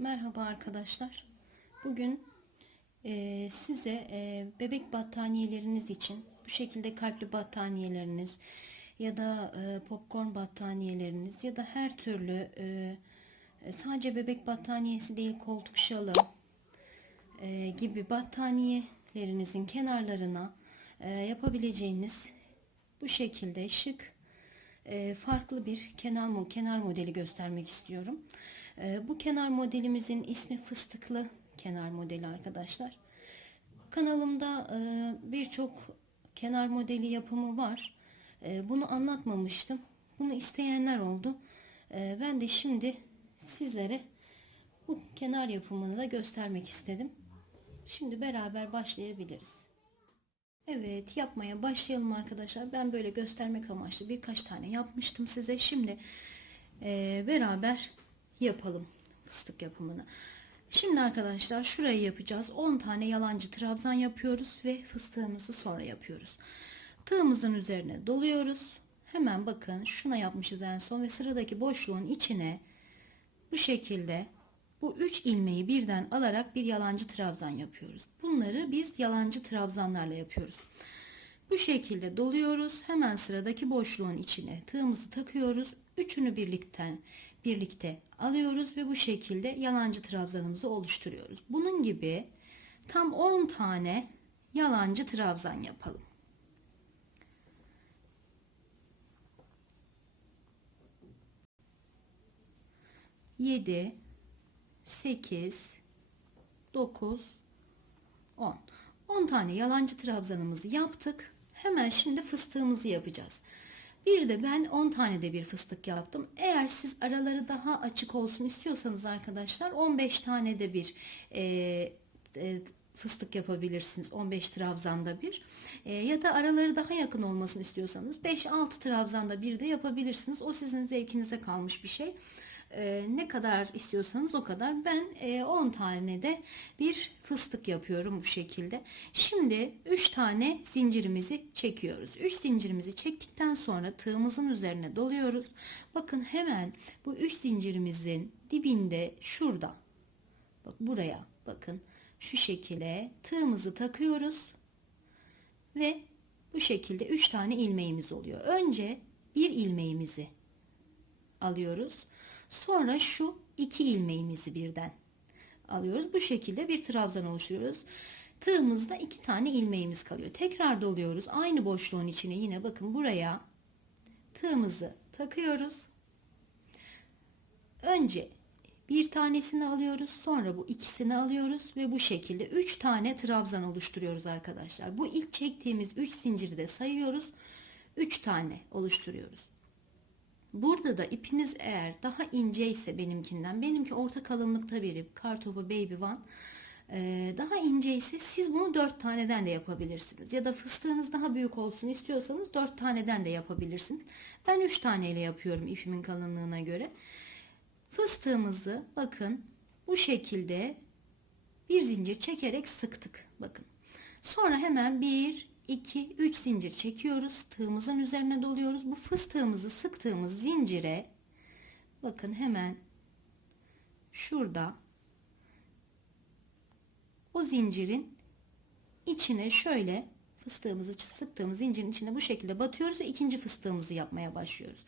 Merhaba arkadaşlar. Bugün e, size e, bebek battaniyeleriniz için bu şekilde kalpli battaniyeleriniz ya da e, popcorn battaniyeleriniz ya da her türlü e, sadece bebek battaniyesi değil koltuk şalı e, gibi battaniyelerinizin kenarlarına e, yapabileceğiniz bu şekilde şık e, farklı bir kenar kenar modeli göstermek istiyorum. E, bu kenar modelimizin ismi fıstıklı kenar modeli arkadaşlar. Kanalımda e, birçok kenar modeli yapımı var. Bunu anlatmamıştım. Bunu isteyenler oldu. Ben de şimdi sizlere bu kenar yapımını da göstermek istedim. Şimdi beraber başlayabiliriz. Evet yapmaya başlayalım arkadaşlar. Ben böyle göstermek amaçlı birkaç tane yapmıştım size. Şimdi eee, beraber yapalım fıstık yapımını. Şimdi arkadaşlar şurayı yapacağız. 10 tane yalancı trabzan yapıyoruz ve fıstığımızı sonra yapıyoruz. Tığımızın üzerine doluyoruz. Hemen bakın şuna yapmışız en son ve sıradaki boşluğun içine bu şekilde bu üç ilmeği birden alarak bir yalancı trabzan yapıyoruz. Bunları biz yalancı trabzanlarla yapıyoruz. Bu şekilde doluyoruz. Hemen sıradaki boşluğun içine tığımızı takıyoruz. Üçünü birlikten birlikte alıyoruz ve bu şekilde yalancı trabzanımızı oluşturuyoruz. Bunun gibi tam 10 tane yalancı trabzan yapalım. Yedi, 8, 9, 10. 10 tane yalancı trabzanımızı yaptık. Hemen şimdi fıstığımızı yapacağız. Bir de ben 10 tane de bir fıstık yaptım. Eğer siz araları daha açık olsun istiyorsanız arkadaşlar 15 tane de bir e, e, fıstık yapabilirsiniz 15 trabzanda bir E, ya da araları daha yakın olmasını istiyorsanız 5-6 trabzanda bir de yapabilirsiniz o sizin zevkinize kalmış bir şey e, ne kadar istiyorsanız o kadar. Ben e, 10 tane de bir fıstık yapıyorum bu şekilde. Şimdi 3 tane zincirimizi çekiyoruz. 3 zincirimizi çektikten sonra tığımızın üzerine doluyoruz. Bakın hemen bu 3 zincirimizin dibinde şurada. Bak buraya bakın. Şu şekilde tığımızı takıyoruz ve bu şekilde 3 tane ilmeğimiz oluyor. Önce bir ilmeğimizi alıyoruz. Sonra şu iki ilmeğimizi birden alıyoruz. Bu şekilde bir trabzan oluşturuyoruz. Tığımızda iki tane ilmeğimiz kalıyor. Tekrar doluyoruz. Aynı boşluğun içine yine bakın buraya tığımızı takıyoruz. Önce bir tanesini alıyoruz. Sonra bu ikisini alıyoruz ve bu şekilde 3 tane trabzan oluşturuyoruz arkadaşlar. Bu ilk çektiğimiz 3 zinciri de sayıyoruz. 3 tane oluşturuyoruz. Burada da ipiniz eğer daha ince ise benimkinden, benimki orta kalınlıkta bir ip, Kartopu Baby One. Ee, daha ince ise siz bunu 4 taneden de yapabilirsiniz. Ya da fıstığınız daha büyük olsun istiyorsanız 4 taneden de yapabilirsiniz. Ben 3 taneyle yapıyorum ipimin kalınlığına göre. Fıstığımızı bakın bu şekilde bir zincir çekerek sıktık. Bakın. Sonra hemen 1, 2, 3 zincir çekiyoruz. Tığımızın üzerine doluyoruz. Bu fıstığımızı sıktığımız zincire bakın hemen şurada o zincirin içine şöyle fıstığımızı sıktığımız zincirin içine bu şekilde batıyoruz ve ikinci fıstığımızı yapmaya başlıyoruz.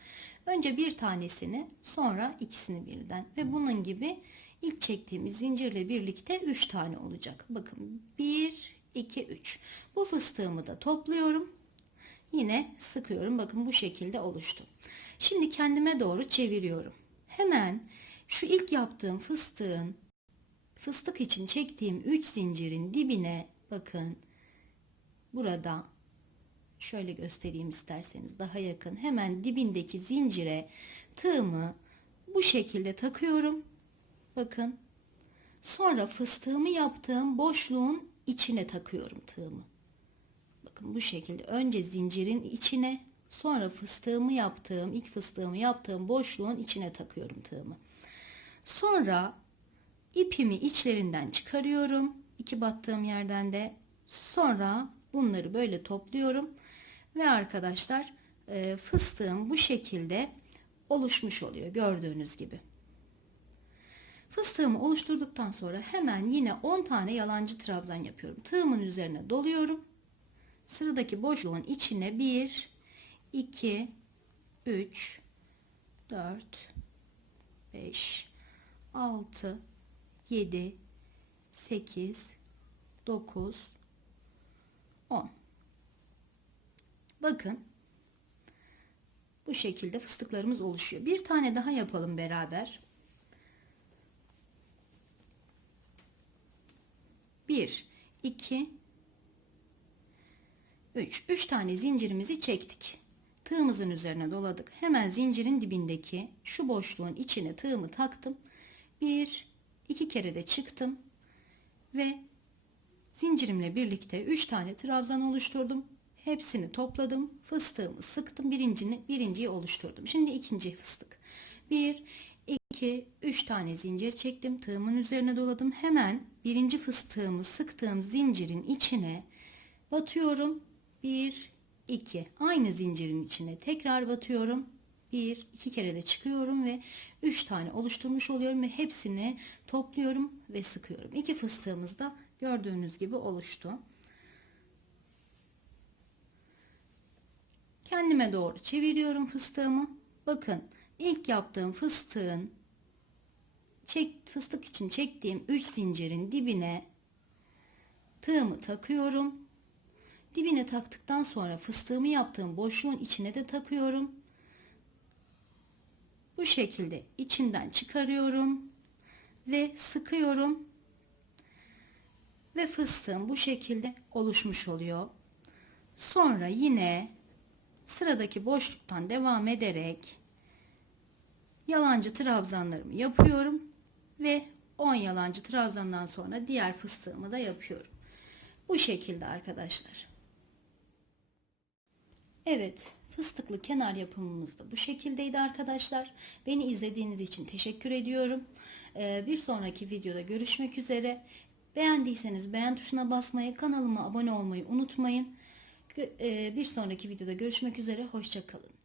Önce bir tanesini sonra ikisini birden ve bunun gibi ilk çektiğimiz zincirle birlikte 3 tane olacak. Bakın 1 2 3. Bu fıstığımı da topluyorum. Yine sıkıyorum. Bakın bu şekilde oluştu. Şimdi kendime doğru çeviriyorum. Hemen şu ilk yaptığım fıstığın fıstık için çektiğim 3 zincirin dibine bakın burada şöyle göstereyim isterseniz daha yakın hemen dibindeki zincire tığımı bu şekilde takıyorum bakın sonra fıstığımı yaptığım boşluğun içine takıyorum tığımı. Bakın bu şekilde önce zincirin içine sonra fıstığımı yaptığım ilk fıstığımı yaptığım boşluğun içine takıyorum tığımı. Sonra ipimi içlerinden çıkarıyorum iki battığım yerden de. Sonra bunları böyle topluyorum ve arkadaşlar e, fıstığım bu şekilde oluşmuş oluyor gördüğünüz gibi. Fıstığımı oluşturduktan sonra hemen yine 10 tane yalancı trabzan yapıyorum. Tığımın üzerine doluyorum. Sıradaki boşluğun içine 1, 2, 3, 4, 5, 6, 7, 8, 9, 10. Bakın bu şekilde fıstıklarımız oluşuyor. Bir tane daha yapalım beraber. 1, 2, 3. 3 tane zincirimizi çektik. Tığımızın üzerine doladık. Hemen zincirin dibindeki şu boşluğun içine tığımı taktım. 1, 2 kere de çıktım. Ve zincirimle birlikte 3 tane trabzan oluşturdum. Hepsini topladım. Fıstığımı sıktım. Birincini, birinciyi oluşturdum. Şimdi ikinci fıstık. 1, 2, 3 tane zincir çektim. Tığımın üzerine doladım. Hemen birinci fıstığımı sıktığım zincirin içine batıyorum. 1, 2. Aynı zincirin içine tekrar batıyorum. 1, 2 kere de çıkıyorum ve 3 tane oluşturmuş oluyorum ve hepsini topluyorum ve sıkıyorum. İki fıstığımız da gördüğünüz gibi oluştu. Kendime doğru çeviriyorum fıstığımı. Bakın ilk yaptığım fıstığın çek, fıstık için çektiğim 3 zincirin dibine tığımı takıyorum. Dibine taktıktan sonra fıstığımı yaptığım boşluğun içine de takıyorum. Bu şekilde içinden çıkarıyorum ve sıkıyorum. Ve fıstığım bu şekilde oluşmuş oluyor. Sonra yine sıradaki boşluktan devam ederek yalancı trabzanlarımı yapıyorum ve 10 yalancı trabzandan sonra diğer fıstığımı da yapıyorum. Bu şekilde arkadaşlar. Evet, fıstıklı kenar yapımımız da bu şekildeydi arkadaşlar. Beni izlediğiniz için teşekkür ediyorum. Ee, bir sonraki videoda görüşmek üzere. Beğendiyseniz beğen tuşuna basmayı, kanalıma abone olmayı unutmayın. E, Bir sonraki videoda görüşmek üzere. Hoşçakalın.